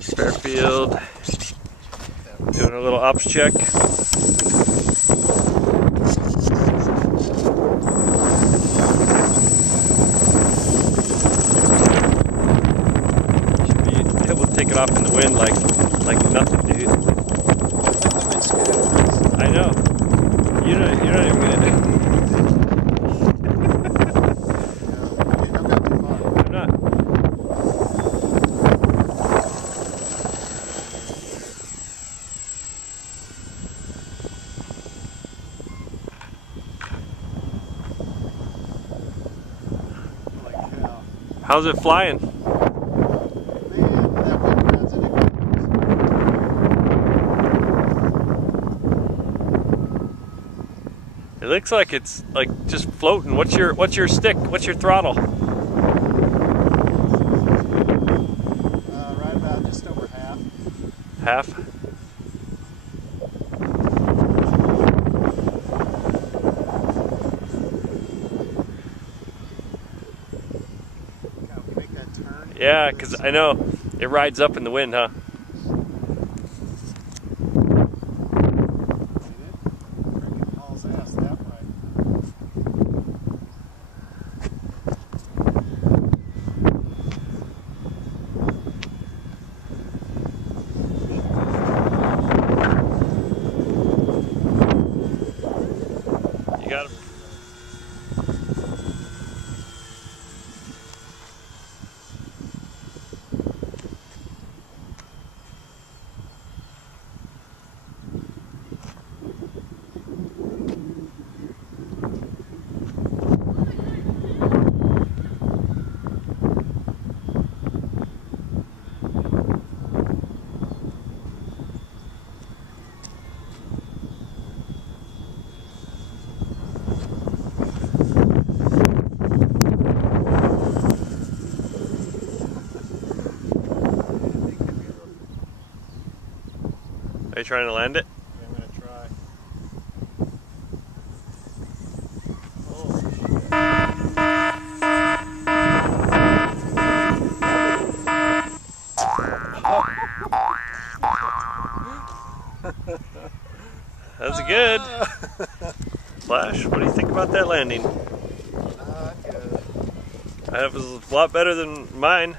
Fairfield, doing a little ops check. Should be able to take it off in the wind like nothing, dude. I know. You're not even gonna do it. I'm not. How's it flying? It looks like it's like just floating. What's your stick? What's your throttle? Right about just over half. Half? Make that turn. Yeah, because I know it rides up in the wind, huh? You got him. Are you trying to land it? Yeah, I'm going to try. That's good. Flash, what do you think about that landing? Good. That was a lot better than mine.